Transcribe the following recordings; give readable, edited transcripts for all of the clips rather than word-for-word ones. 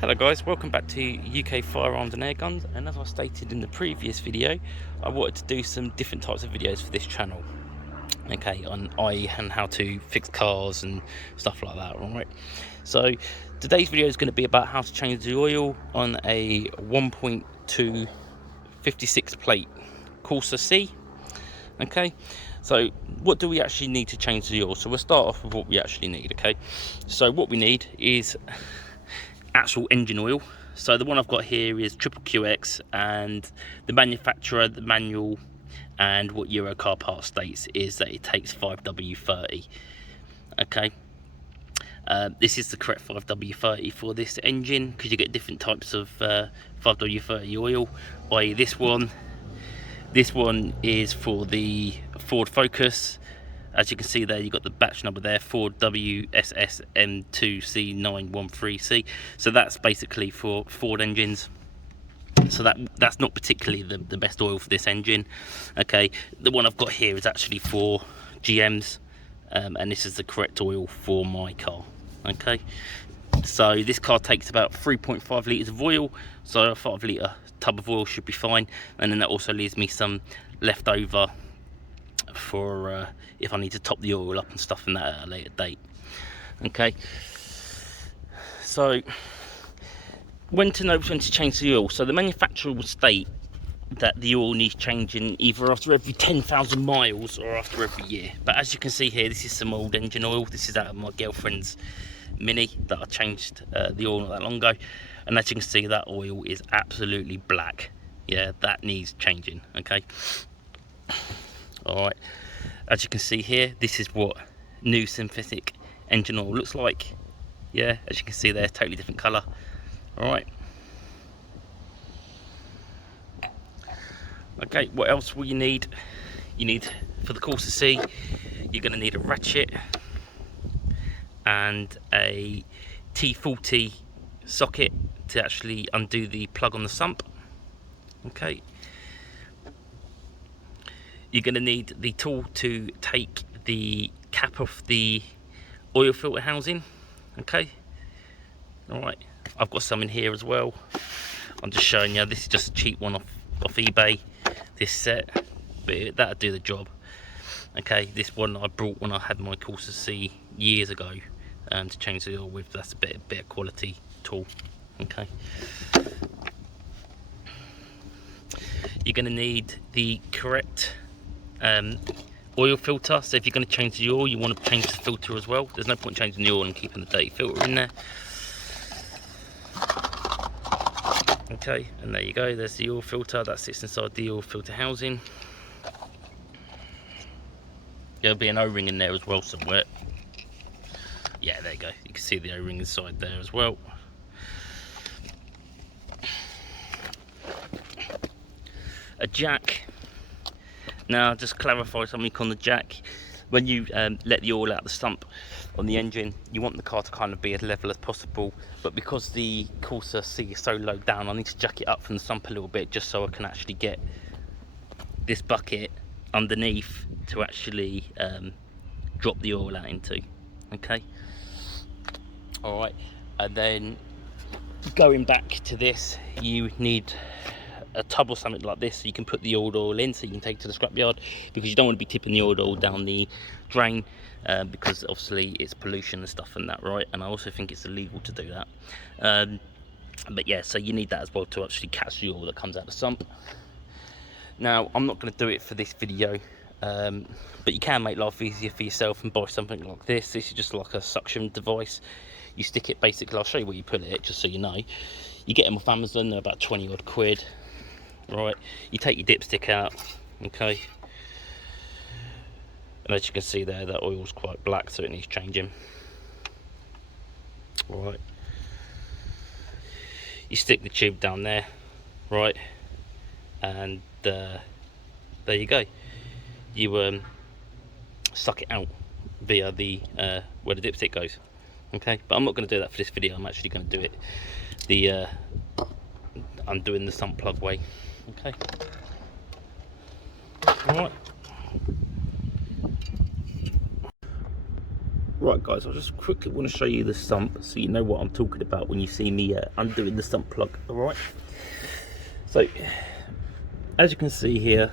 Hello guys, welcome back to UK Firearms and Airguns, and as I stated in the previous video, I wanted to do some different types of videos for this channel. Okay, on and how to fix cars and stuff like that, alright? So today's video is going to be about how to change the oil on a 1.2 56 plate Corsa C. Okay, so what do we actually need to change the oil? So we'll start off with what we actually need. Okay, so what we need is actual engine oil. So the one I've got here is triple QX, and the manufacturer, the manual, and what Euro car part states is that it takes 5W30. Okay, this is the correct 5W30 for this engine, because you get different types of 5W30 oil. i.e. this one is for the Ford Focus. As you can see there, you've got the batch number there, Ford WSSM2C913C. So that's basically for Ford engines. So that's not particularly the best oil for this engine. Okay, the one I've got here is actually for GM's, and this is the correct oil for my car. Okay, so this car takes about 3.5 litres of oil, so a 5 litre tub of oil should be fine. And then that also leaves me some left over for if I need to top the oil up and stuff in that at a later date. Okay, so when to know when to change the oil. So the manufacturer will state that the oil needs changing either after every 10,000 miles or after every year. But as you can see here, this is some old engine oil. This is out of my girlfriend's Mini that I changed the oil not that long ago, and as you can see, that oil is absolutely black. Yeah, that needs changing. Okay, all right, as you can see here, this is what new synthetic engine oil looks like. Yeah, as you can see there, totally different color. All right, okay, what else will you need? You need, for the Corsa C, you're going to need a ratchet and a T40 socket to actually undo the plug on the sump. Okay, you're going to need the tool to take the cap off the oil filter housing. Okay, all right, I've got some in here as well. I'm just showing you, this is just a cheap one off eBay, this set, but that'll do the job. Okay, this one I brought when I had my Corsa C years ago to change the oil with. That's a bit of quality tool. Okay, you're going to need the correct oil filter. So if you're going to change the oil, you want to change the filter as well. There's no point changing the oil and keeping the dirty filter in there. Okay, and there you go, there's the oil filter that sits inside the oil filter housing. There'll be an O-ring in there as well somewhere. Yeah, there you go, you can see the O-ring inside there as well. A jack. Now, just clarify something on the jack. When you let the oil out of the sump on the engine, you want the car to kind of be as level as possible, but because the Corsa C is so low down, I need to jack it up from the sump a little bit, just so I can actually get this bucket underneath to actually drop the oil out into. Okay, all right, and then going back to this, you need a tub or something like this so you can put the old oil in, so you can take it to the scrapyard, because you don't want to be tipping the old oil down the drain, because obviously it's pollution and stuff and that, right? And I also think it's illegal to do that, but yeah, so you need that as well to actually catch the oil that comes out the sump. Now, I'm not going to do it for this video, but you can make life easier for yourself and buy something like this. This is just like a suction device. You stick it, basically, I'll show you where you put it, just so you know. You get them off Amazon, they're about 20 odd quid. Right, you take your dipstick out, okay, and as you can see there, that oil's quite black, so it needs changing. Right, you stick the tube down there, right, and there you go. You suck it out via the where the dipstick goes. Okay, but I'm not going to do that for this video. I'm actually going to do it the undoing the sump plug way. Okay, all right. Right guys, I just quickly want to show you the sump so you know what I'm talking about when you see me undoing the sump plug. Alright, so as you can see here,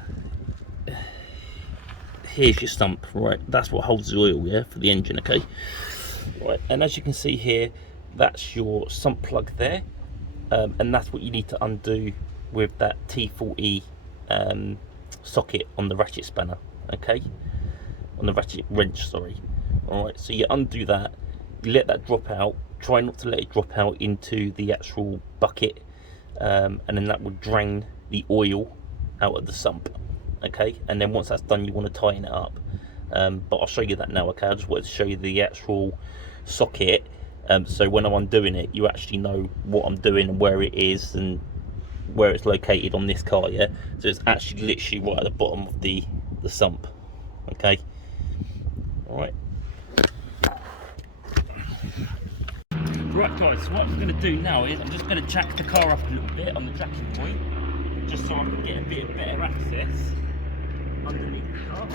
here's your sump, right? That's what holds the oil, yeah, for the engine, okay? Right, and as you can see here, that's your sump plug there, and that's what you need to undo with that T40 socket on the ratchet spanner, okay? On the ratchet wrench, sorry. Alright, so you undo that, you let that drop out, try not to let it drop out into the actual bucket, and then that will drain the oil out of the sump, okay? And then once that's done, you want to tighten it up, but I'll show you that now, okay? I just wanted to show you the actual socket, so when I'm undoing it, you actually know what I'm doing and where it is and where it's located on this car, yeah? So it's actually literally right at the bottom of the sump, okay? Alright. Right guys, so what I'm going to do now is I'm just going to jack the car up a little bit on the jacking point, just so I can get a bit better access underneath the car.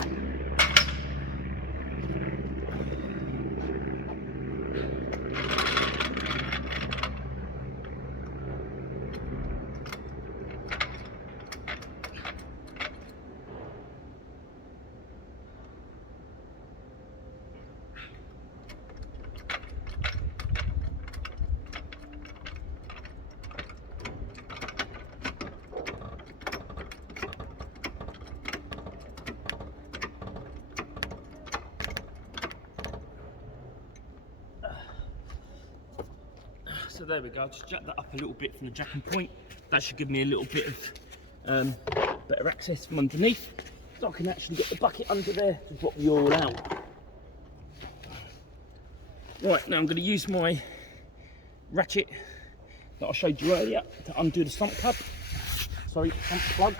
So there we go, I'll just jack that up a little bit from the jacking point. That should give me a little bit of better access from underneath, so I can actually get the bucket under there to drop the oil out. Right, now I'm going to use my ratchet that I showed you earlier to undo the sump plug. Sorry, sump plug.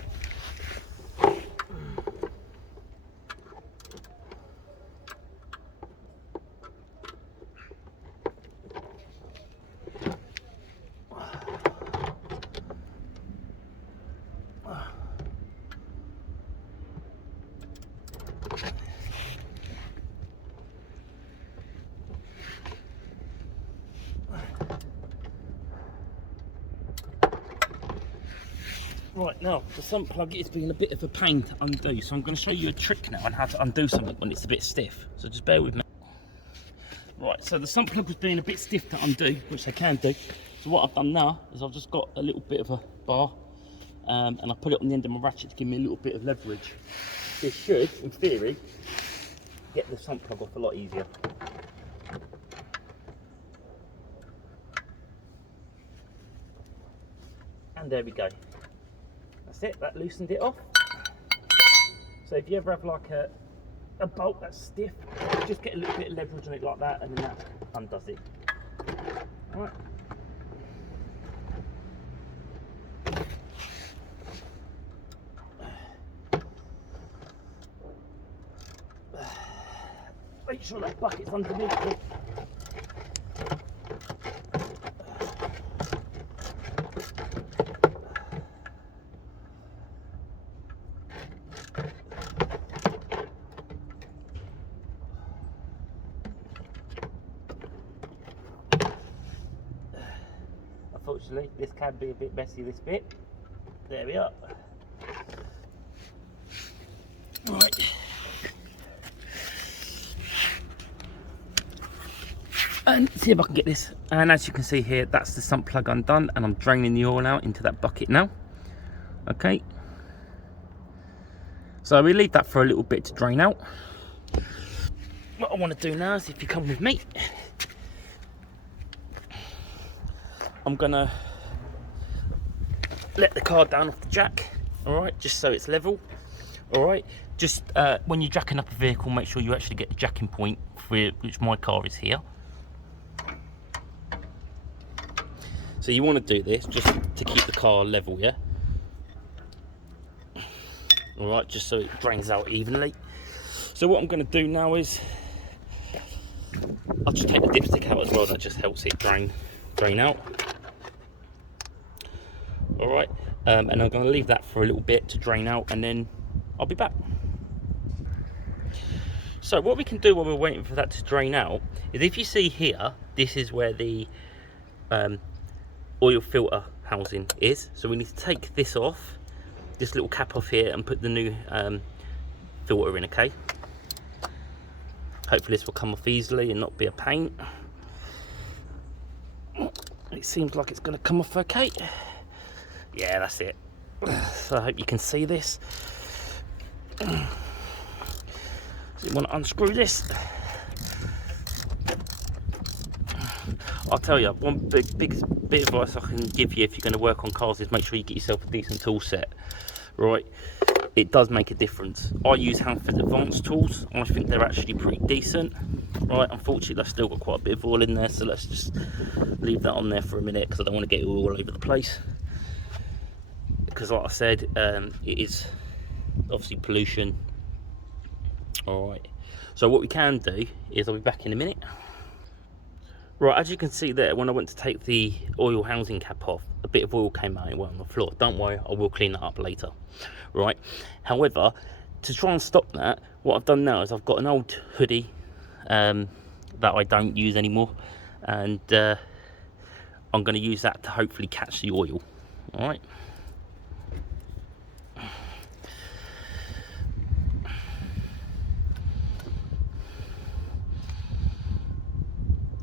Right, now the sump plug is being a bit of a pain to undo, so I'm going to show you a trick now on how to undo something when it's a bit stiff, so just bear with me. Right, so the sump plug was being a bit stiff to undo, which I can do, so what I've done now is I've just got a little bit of a bar, and I put it on the end of my ratchet to give me a little bit of leverage. This should, in theory, get the sump plug off a lot easier. And there we go. That's it, that loosened it off. So if you ever have like a bolt that's stiff, just get a little bit of leverage on it like that, and then that undoes it. Alright. Make sure that bucket's underneath it. Unfortunately, this can be a bit messy, this bit. There we are. Right. And see if I can get this. And as you can see here, that's the sump plug undone, and I'm draining the oil out into that bucket now. Okay. So we leave that for a little bit to drain out. What I want to do now is, if you come with me, I'm gonna let the car down off the jack, alright, just so it's level. Alright, just when you're jacking up a vehicle, make sure you actually get the jacking point, for which my car is here. So you want to do this just to keep the car level, yeah? Alright, just so it drains out evenly. So what I'm going to do now is, I'll just take the dipstick out as well, that just helps it drain out. Alright, and I'm going to leave that for a little bit to drain out, and then I'll be back. So what we can do while we're waiting for that to drain out is, if you see here, this is where the oil filter housing is. So we need to take this off, this little cap off here, and put the new filter in, okay? Hopefully this will come off easily and not be a pain. It seems like it's going to come off okay. Yeah, that's it. So I hope you can see this. So you want to unscrew this. I'll tell you, one big bit of advice I can give you if you're going to work on cars is make sure you get yourself a decent tool set, right? It does make a difference. I use Hanford Advanced tools. I think they're actually pretty decent, right? Unfortunately, they've still got quite a bit of oil in there, so let's just leave that on there for a minute because I don't want to get it all over the place. Because like I said, it is obviously pollution. All right, so what we can do is, I'll be back in a minute. Right, as you can see there, when I went to take the oil housing cap off, a bit of oil came out and went on the floor. Don't worry, I will clean that up later, right? However, to try and stop that, what I've done now is I've got an old hoodie that I don't use anymore, and I'm going to use that to hopefully catch the oil, all right?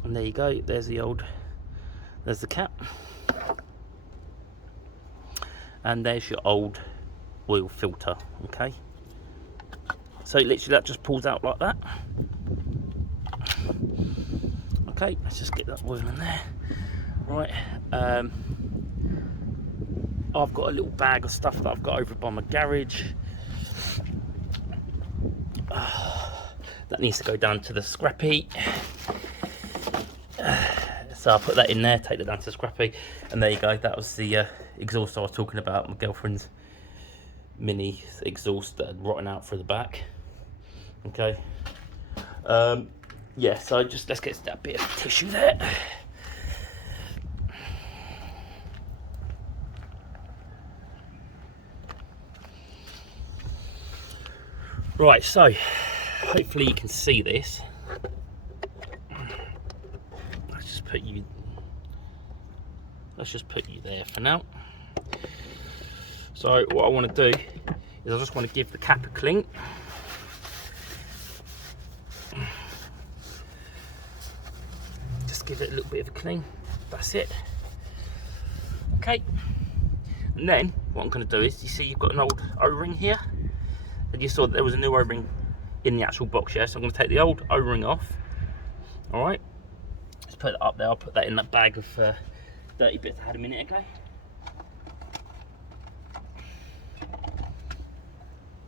And there you go, there's the cap, and there's your old oil filter, okay? So literally that just pulls out like that. Okay, let's just get that oil in there. Right, I've got a little bag of stuff that I've got over by my garage. That needs to go down to the scrap heap. So I'll put that in there, take that down to the scrappy, and there you go. That was the exhaust I was talking about, my girlfriend's mini exhaust that had rotten out through the back. Okay, yeah, so just let's get that bit of tissue there. Right, so hopefully you can see this. Let's just put you there for now. So what I want to do is I just want to give the cap a clean. Just give it a little bit of a clean. That's it. Okay. And then what I'm going to do is, you see you've got an old O-ring here, and you saw that there was a new O-ring in the actual box, yeah? So I'm going to take the old O-ring off. All right. Let's put it up there. I'll put that in that bag of dirty bits I had a minute ago.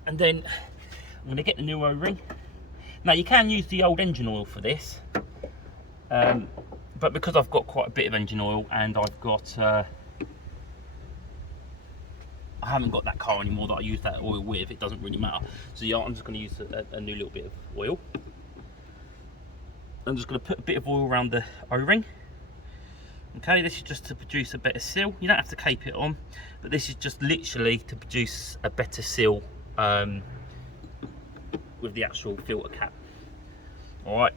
And then I'm going to get the new O-ring. Now you can use the old engine oil for this, but because I've got quite a bit of engine oil and I've got I haven't got that car anymore that I use that oil with, it doesn't really matter. So yeah, I'm just going to use a new little bit of oil. I'm just going to put a bit of oil around the O-ring. Okay, this is just to produce a better seal. You don't have to cape it on, but this is just literally to produce a better seal with the actual filter cap. All right.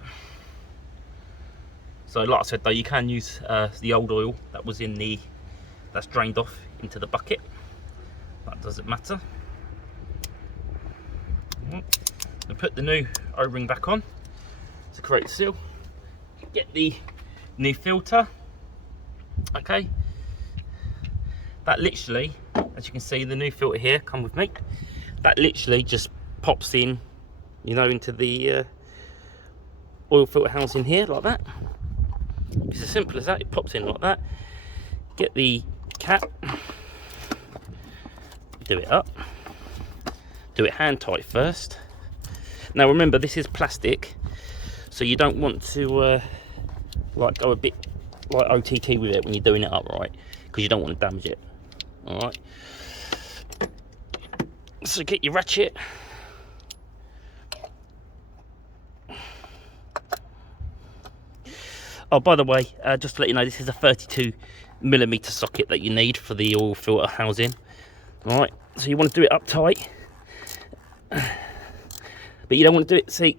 So like I said though, you can use the old oil that was in that's drained off into the bucket. That doesn't matter. And put the new O-ring back on to create a seal. Get the new filter. Okay, that literally, as you can see, the new filter here, come with me, that literally just pops in, you know, into the oil filter housing here like that. It's as simple as that. It pops in like that. Get the cap, do it up, do it hand tight first. Now remember, this is plastic, so you don't want to like go a bit like OTT with it when you're doing it upright, because you don't want to damage it. All right, so get your ratchet, oh by the way, just to let you know, this is a 32mm socket that you need for the oil filter housing. All right, so you want to do it up tight, but you don't want to do it, see,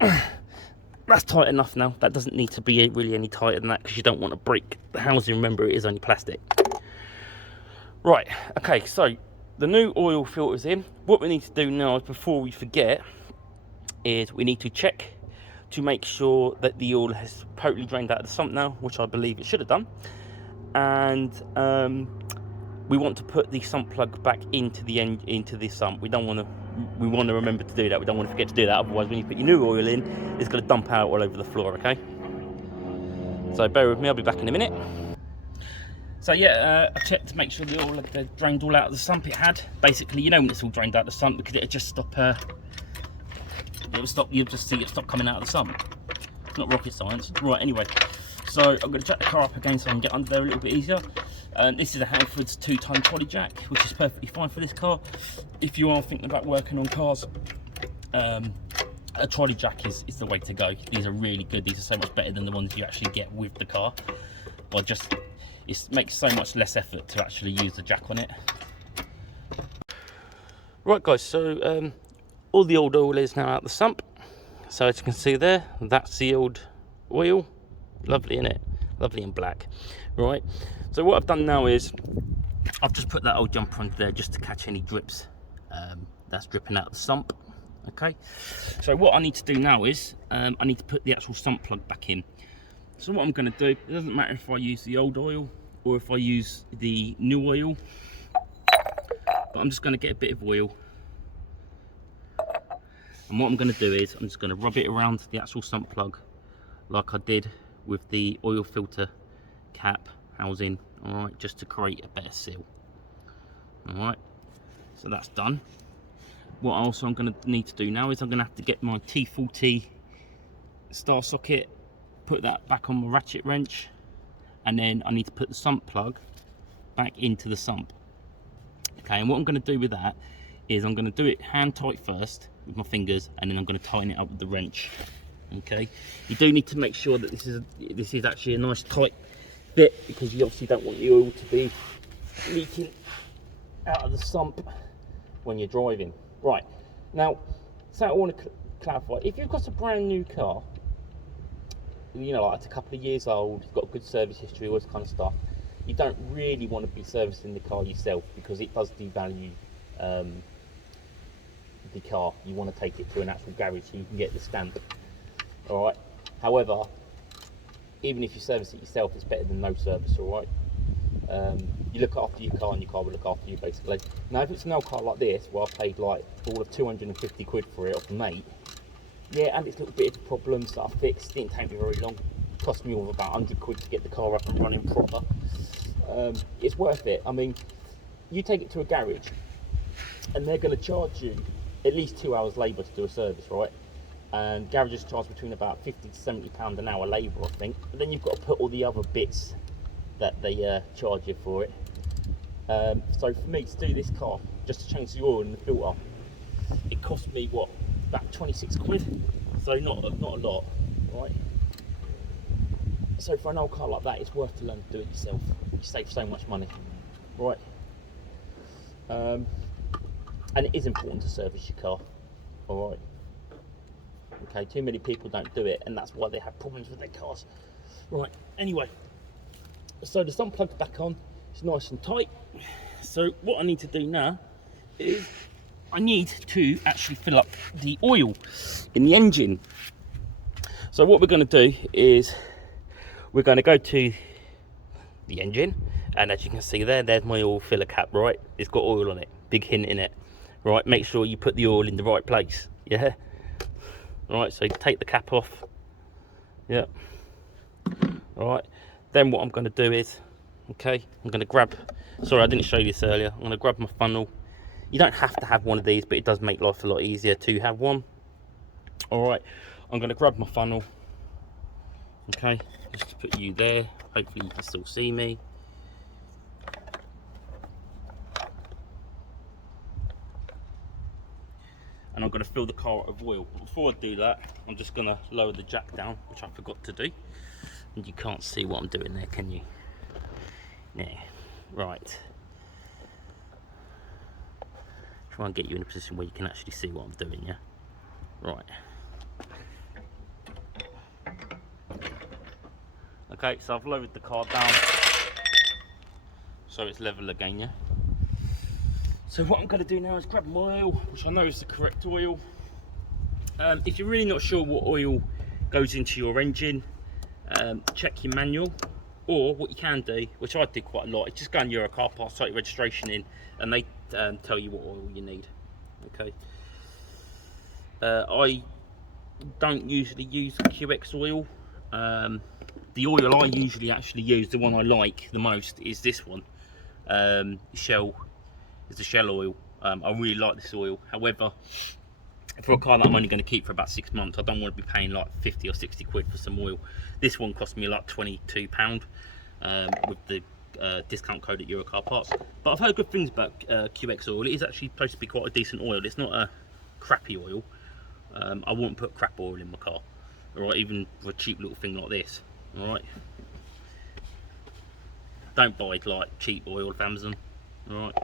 That's tight enough now. That doesn't need to be really any tighter than that, because you don't want to break the housing. Remember, it is only plastic. Right, okay, so the new oil filter's in. What we need to do now, is before we forget, is we need to check to make sure that the oil has totally drained out of the sump now, which I believe it should have done. And we want to put the sump plug back into the sump. We want to remember to do that. We don't want to forget to do that. Otherwise, when you put your new oil in, it's going to dump out all over the floor. Okay. So bear with me. I'll be back in a minute. So yeah, I checked to make sure the oil had drained all out of the sump. It had. Basically, you know when it's all drained out of the sump, because it'll just stop. You'll just see it stop coming out of the sump. It's not rocket science. Right. Anyway, so I'm going to jack the car up again so I can get under there a little bit easier. This is a Hanford's 2-ton trolley jack, which is perfectly fine for this car. If you are thinking about working on cars, a trolley jack is the way to go. These are really good. These are so much better than the ones you actually get with the car. Or just, it makes so much less effort to actually use the jack on it. Right guys, so all the old oil is now out the sump. So as you can see there, that's the old oil. Lovely, isn't it? Lovely and black. Right. So what I've done now is I've just put that old jumper under there just to catch any drips that's dripping out of the sump. Okay. So what I need to do now is I need to put the actual sump plug back in. So what I'm going to do, it doesn't matter if I use the old oil or if I use the new oil, but I'm just going to get a bit of oil. And what I'm going to do is I'm just going to rub it around the actual sump plug like I did with the oil filter cap housing, all right, just to create a better seal. All right, so that's done. What also I'm going to need to do now is I'm going to have to get my T40 star socket, put that back on my ratchet wrench, and then I need to put the sump plug back into the sump. Okay, and what I'm going to do with that is I'm going to do it hand tight first with my fingers, and then I'm going to tighten it up with the wrench. Okay, you do need to make sure that this is actually a nice tight bit, because you obviously don't want the oil to be leaking out of the sump when you're driving. Right, now, so I want to clarify, if you've got a brand new car, you know, like it's a couple of years old, you've got good service history, all this kind of stuff, you don't really want to be servicing the car yourself, because it does devalue the car. You want to take it to an actual garage so you can get the stamp. All right. However, even if you service it yourself, it's better than no service. All right. You look after your car, and your car will look after you, basically. Now, if it's an old car like this, where I paid like all of 250 quid for it off the mate, yeah, and it's a little bit of problems that I fixed. Didn't take me very long. It cost me all about 100 quid to get the car up and running proper. It's worth it. I mean, you take it to a garage, and they're going to charge you at least 2 hours labour to do a service, right? And garages charge between about £50 to £70 an hour labour, I think. But then you've got to put all the other bits that they charge you for it. So for me to do this car, just to change the oil and the filter, it cost me what, about 26 quid. So not a lot, right? So for an old car like that, it's worth to learn to do it yourself. You save so much money, right? And it is important to service your car, all right? Okay, too many people don't do it, and that's why they have problems with their cars. Right, anyway, so the sump plug's back on, it's nice and tight. So what I need to do now is I need to actually fill up the oil in the engine. So what we're going to do is we're going to go to the engine, and as you can see there's my oil filler cap, right? It's got oil on it, big hint in it, right? Make sure you put the oil in the right place, yeah? Right, so take the cap off, yeah. All right, then what I'm going to do is, okay, I'm going to grab, sorry I didn't show you this earlier, I'm going to grab my funnel. You don't have to have one of these, but it does make life a lot easier to have one. All right, I'm going to grab my funnel, okay, just to put you there, hopefully you can still see me. And I'm going to fill the car with oil. But before I do that, I'm just going to lower the jack down, which I forgot to do. And you can't see what I'm doing there, can you? Yeah, right. Try and get you in a position where you can actually see what I'm doing, yeah? Right. Okay, so I've lowered the car down so it's level again, yeah? So what I'm going to do now is grab my oil, which I know is the correct oil. If you're really not sure what oil goes into your engine, check your manual, or what you can do, which I did quite a lot, is just go on your car park, type your registration in, and they tell you what oil you need. Okay. I don't usually use QX oil. The oil I usually actually use, the one I like the most, is this one. Shell is the Shell oil. I really like this oil. However, for a car that I'm only going to keep for about 6 months, I don't want to be paying like 50 or 60 quid for some oil. This one cost me like £22 with the discount code at Eurocar Parts. But I've heard good things about QX oil. It is actually supposed to be quite a decent oil. It's not a crappy oil. I wouldn't put crap oil in my car, alright, even for a cheap little thing like this, alright. Don't buy like cheap oil off Amazon, alright.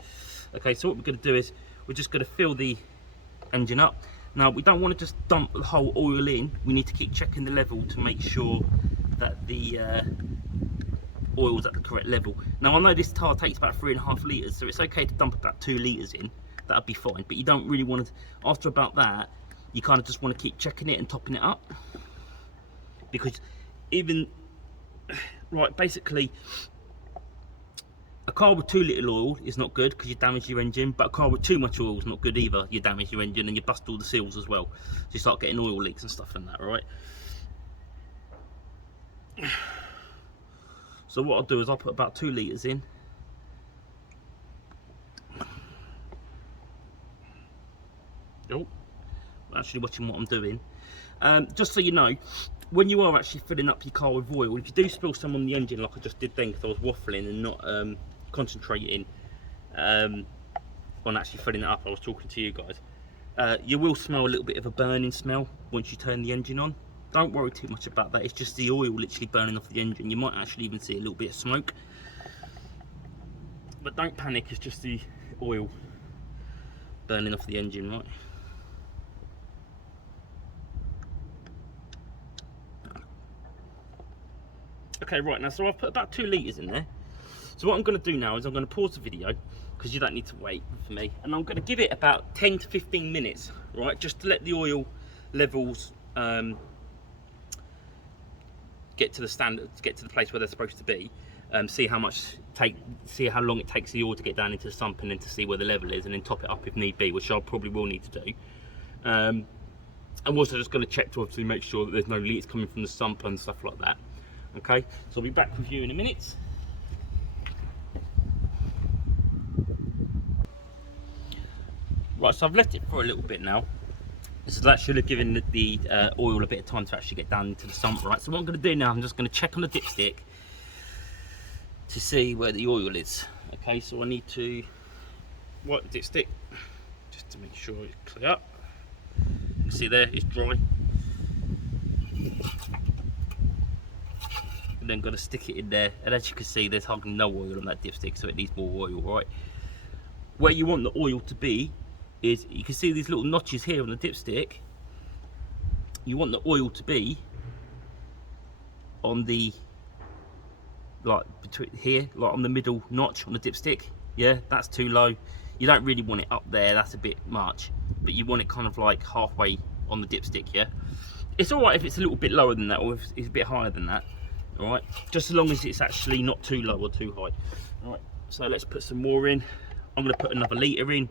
Okay, so what we're going to do is we're just going to fill the engine up. Now we don't want to just dump the whole oil in, we need to keep checking the level to make sure that the oil's at the correct level. Now I know this car takes about 3.5 litres, so it's okay to dump about 2 litres in, that'd be fine, but you don't really want to, after about that, you kind of just want to keep checking it and topping it up, because even, right, basically a car with too little oil is not good because you damage your engine, but a car with too much oil is not good either. You damage your engine and you bust all the seals as well, so you start getting oil leaks and stuff and that, right? So what I'll do is I'll put about 2 litres in. Oh, actually watching what I'm doing. Just so you know, when you are actually filling up your car with oil, if you do spill some on the engine like I just did then, because I was waffling and not concentrating on actually filling it up, I was talking to you guys, you will smell a little bit of a burning smell once you turn the engine on. Don't worry too much about that, it's just the oil literally burning off the engine. You might actually even see a little bit of smoke, but don't panic, it's just the oil burning off the engine, right? Okay, right, now so I've put about 2 litres in there. So what I'm going to do now is I'm going to pause the video, because you don't need to wait for me, and I'm going to give it about 10 to 15 minutes, right, just to let the oil levels get to the standard, get to the place where they're supposed to be, see how long it takes the oil to get down into the sump, and then to see where the level is, and then top it up if need be, which I probably will need to do. I'm also just going to check to obviously make sure that there's no leaks coming from the sump and stuff like that. Okay, so I'll be back with you in a minute. Right, so I've left it for a little bit now. So that should have given the oil a bit of time to actually get down into the sump, right? So what I'm going to do now, I'm just going to check on the dipstick to see where the oil is. Okay, so I need to wipe the dipstick just to make sure it's clear up. You can see there, it's dry. And then got to stick it in there, and as you can see there's hardly no oil on that dipstick, so it needs more oil, right? Where you want the oil to be is, you can see these little notches here on the dipstick. You want the oil to be on the, like between here, like on the middle notch on the dipstick. Yeah, that's too low. You don't really want it up there, that's a bit much, but you want it kind of like halfway on the dipstick. Yeah, it's all right if it's a little bit lower than that, or if it's a bit higher than that. All right, just as long as it's actually not too low or too high. All right, so let's put some more in. I'm going to put another litre in.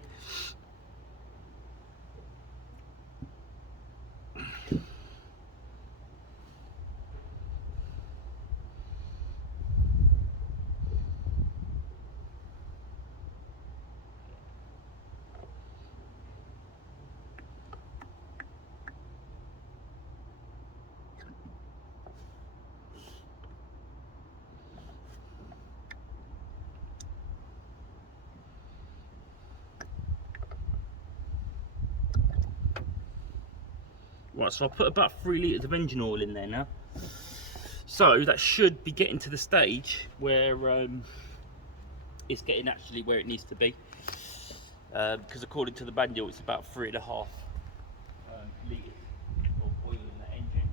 Right, so I'll put about 3 litres of engine oil in there now. So that should be getting to the stage where it's getting actually where it needs to be. Because according to the manual, it's about 3.5 litres of oil in the engine.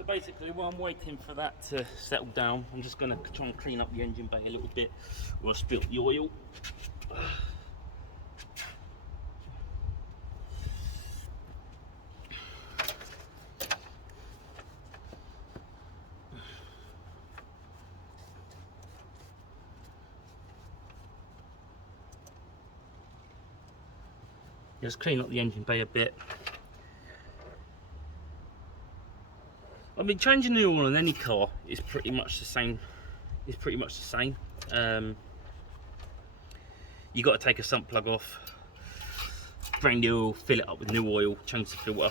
So basically, while I'm waiting for that to settle down, I'm just going to try and clean up the engine bay a little bit where I spilt the oil. Just clean up the engine bay a bit. I mean, changing the oil on any car is pretty much the same. You got to take a sump plug off, drain the oil, fill it up with new oil, change the filter.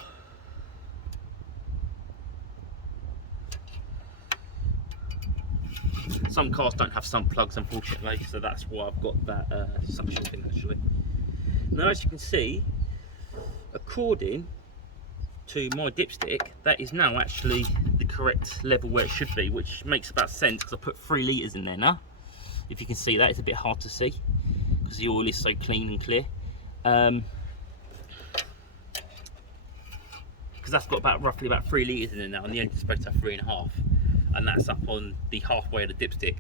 Some cars don't have sump plugs, unfortunately, so that's why I've got that suction thing actually. Now, as you can see, according to my dipstick, that is now actually the correct level where it should be, which makes about sense because I put 3 litres in there now. If you can see that, it's a bit hard to see because the oil is so clean and clear. Because that's got roughly about 3 litres in there now, and the engine's supposed to have 3.5, and that's up on the halfway of the dipstick.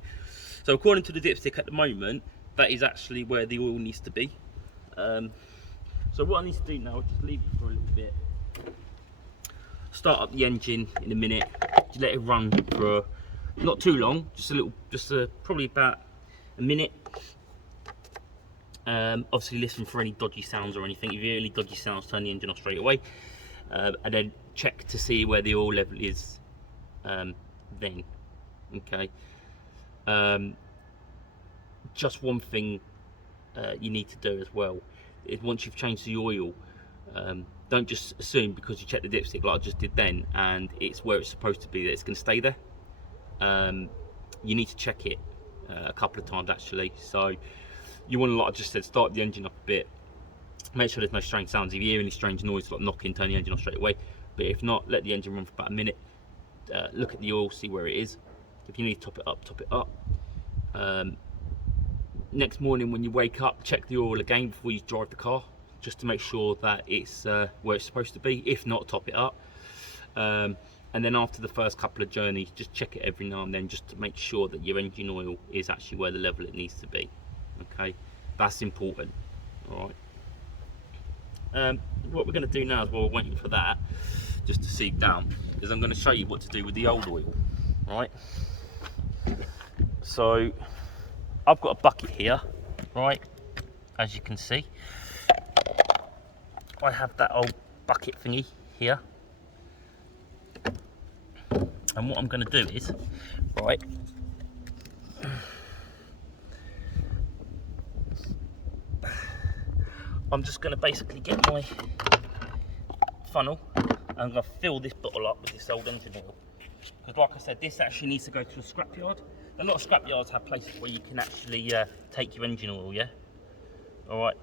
So according to the dipstick at the moment, that is actually where the oil needs to be. So what I need to do now is just leave it for a little bit, start up the engine in a minute, just let it run for not too long, just a little, probably about a minute. Obviously listen for any dodgy sounds or anything. If you hear any dodgy sounds, turn the engine off straight away, and then check to see where the oil level is then. Okay. Just one thing you need to do as well is, once you've changed the oil, don't just assume because you check the dipstick like I just did then and it's where it's supposed to be that it's going to stay there. You need to check it a couple of times actually. So you want to, like I just said, start the engine up a bit, make sure there's no strange sounds. If you hear any strange noise like knocking, turn the engine off straight away, but if not, let the engine run for about a minute, look at the oil, see where it is. If you need to top it up, top it up. Next morning when you wake up, check the oil again before you drive the car, just to make sure that it's where it's supposed to be. If not, top it up. And then after the first couple of journeys, just check it every now and then, just to make sure that your engine oil is actually where the level it needs to be. Okay, that's important. All right. What we're going to do now is, while we're waiting for that just to seep down, is I'm going to show you what to do with the old oil. Right. So I've got a bucket here, right, as you can see. I have that old bucket thingy here, and what I'm going to do is, right, I'm just going to basically get my funnel and I'm going to fill this bottle up with this old engine oil, because like I said, this actually needs to go to a scrapyard. A lot of scrapyards have places where you can actually take your engine oil, yeah? Alright.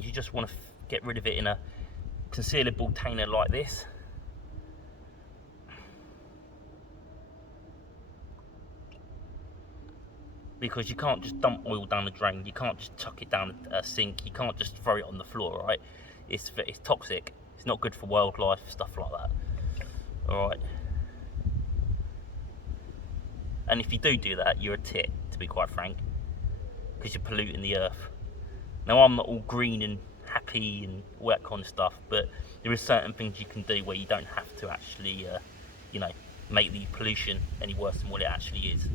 You just want to get rid of it in a concealable container like this. Because you can't just dump oil down the drain, you can't just chuck it down a sink, you can't just throw it on the floor, right? It's toxic, it's not good for wildlife, stuff like that. Alright. And if you do that, you're a tit, to be quite frank, because you're polluting the earth. Now, I'm not all green and happy and all that kind of stuff, but there is certain things you can do where you don't have to actually, you know, make the pollution any worse than what it actually is.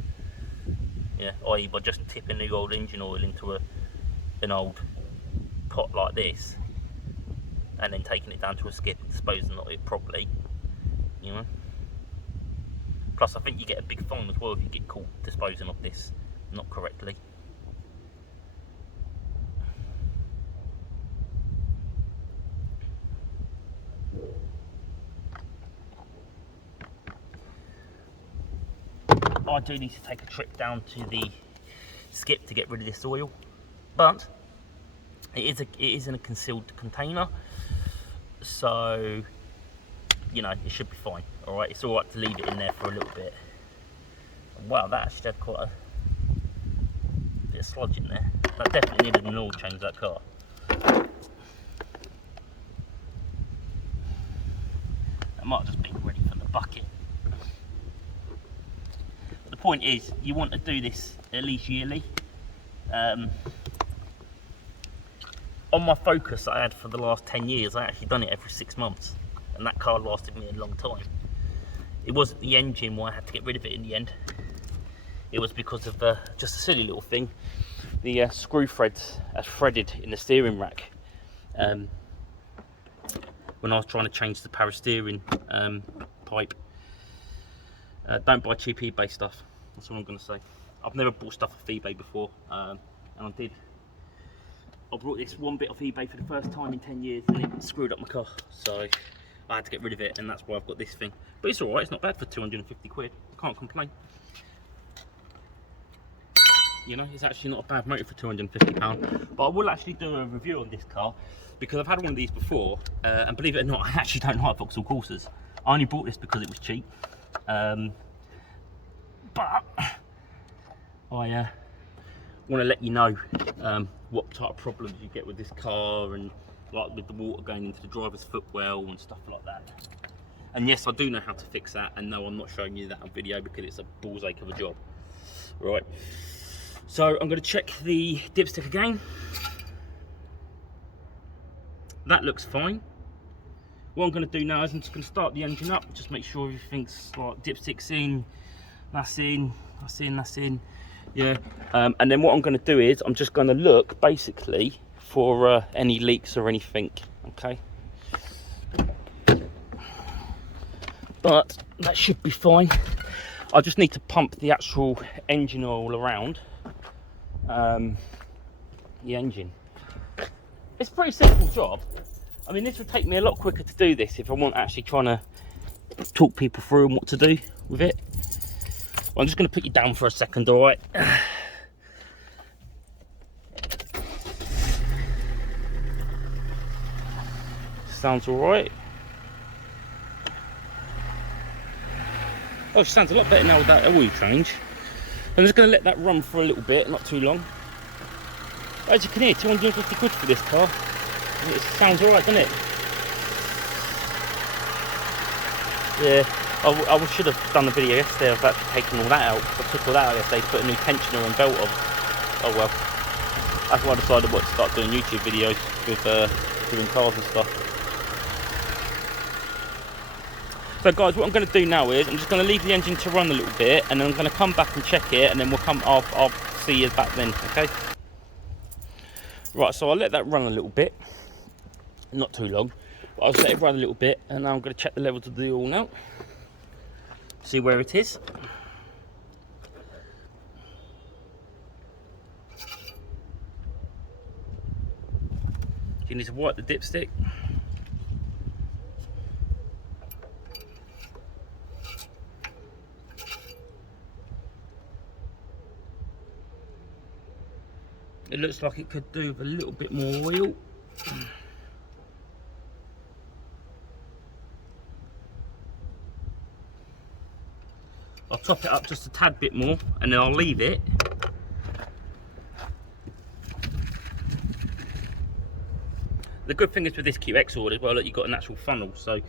Yeah, i.e. by just tipping the old engine oil into an old pot like this, and then taking it down to a skip and disposing of it properly, you know. Plus, I think you get a big fine as well if you get caught disposing of this not correctly. I do need to take a trip down to the skip to get rid of this oil, but it is in a concealed container, so you know it should be fine. All right, it's all right to leave it in there for a little bit. Wow, that actually had quite a bit of sludge in there. That definitely needed an oil change, that car. That point is, you want to do this at least yearly. On my Focus I had for the last 10 years, I actually done it every 6 months, and that car lasted me a long time. It wasn't the engine why I had to get rid of it in the end. It was because of just a silly little thing. The screw threads are threaded in the steering rack. When I was trying to change the power steering pipe. Don't buy cheap eBay stuff. That's what I'm going to say. I've never bought stuff off eBay before, and I did. I brought this one bit off eBay for the first time in 10 years, and it screwed up my car. So I had to get rid of it, and that's why I've got this thing. But it's alright, it's not bad for 250 quid. I can't complain. You know, it's actually not a bad motor for £250. But I will actually do a review on this car, because I've had one of these before, and believe it or not, I actually don't like Vauxhall Corsas. I only bought this because it was cheap. But I want to let you know what type of problems you get with this car, and like with the water going into the driver's footwell and stuff like that. And yes, I do know how to fix that, and no, I'm not showing you that on video because it's a balls ache of a job. Right, so I'm going to check the dipstick again. That looks fine. What I'm going to do now is I'm just going to start the engine up, just make sure everything's like dipstick's in, that's in, that's in, that's in. Yeah, and then what I'm going to do is I'm just going to look basically for any leaks or anything. Okay, but that should be fine. I just need to pump the actual engine oil around the engine. It's a pretty simple job. I mean, this would take me a lot quicker to do this if I wasn't actually trying to talk people through and what to do with it. Well, I'm just going to put you down for a second, alright? Sounds alright. Oh, it sounds a lot better now with that oil change. I'm just going to let that run for a little bit, not too long. As you can hear, 250 quid for this car. It sounds alright, doesn't it? Yeah, I should have done the video yesterday of actually taking all that out. I took all that out yesterday, put a new tensioner and belt on. Oh well. That's why I decided to start doing YouTube videos with doing cars and stuff. So guys, what I'm going to do now is I'm just going to leave the engine to run a little bit, and then I'm going to come back and check it, and then I'll see you back then, okay? Right, so I'll let that run a little bit. Not too long, but I'll let it run a little bit, and now I'm going to check the levels of the oil now. See where it is. You need to wipe the dipstick. It looks like it could do with a little bit more oil. I'll top it up just a tad bit more, and then I'll leave it. The good thing is with this QX oil as well, that you've got an actual funnel, so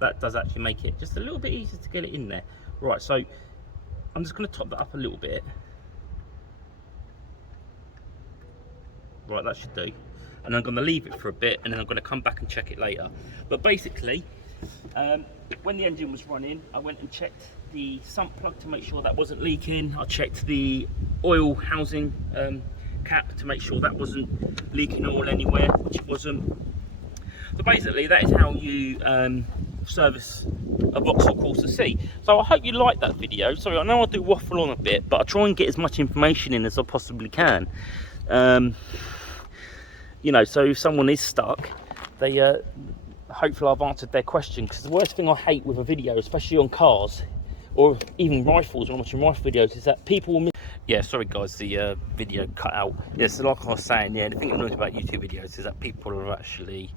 that does actually make it just a little bit easier to get it in there. Right, so I'm just going to top that up a little bit. Right, that should do. And I'm going to leave it for a bit, and then I'm going to come back and check it later. But basically, when the engine was running, I went and checked the sump plug to make sure that wasn't leaking. I checked the oil housing cap to make sure that wasn't leaking oil anywhere, which it wasn't. So basically, that is how you service a Vauxhall Corsa C. So I hope you liked that video. Sorry, I know I do waffle on a bit, but I try and get as much information in as I possibly can. You know, so if someone is stuck, they hopefully I've answered their question, because the worst thing I hate with a video, especially on cars or even rifles, when I'm watching rifle videos, is that people will miss. Yeah, sorry guys, the video cut out. Yeah, so like I was saying, yeah, the thing that annoys me about YouTube videos is that people have actually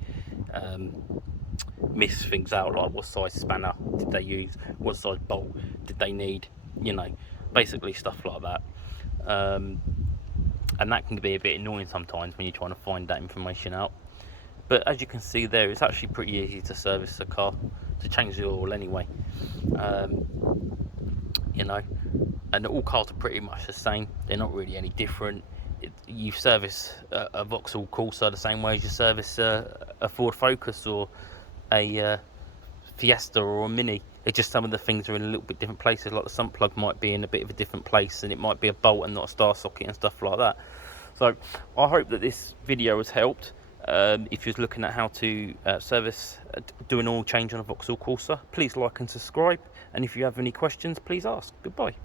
miss things out, like what size spanner did they use, what size bolt did they need, you know, basically stuff like that. And that can be a bit annoying sometimes when you're trying to find that information out. But as you can see there, it's actually pretty easy to service a car, to change the oil anyway. You know, and all cars are pretty much the same. They're not really any different. You service a Vauxhall Corsa the same way as you service a Ford Focus or a Fiesta or a Mini. It's just some of the things are in a little bit different places, like the sump plug might be in a bit of a different place, and it might be a bolt and not a star socket and stuff like that. So I hope that this video has helped. If you're looking at how to service, do an oil change on a Vauxhall Corsa, please like and subscribe. And if you have any questions, please ask. Goodbye.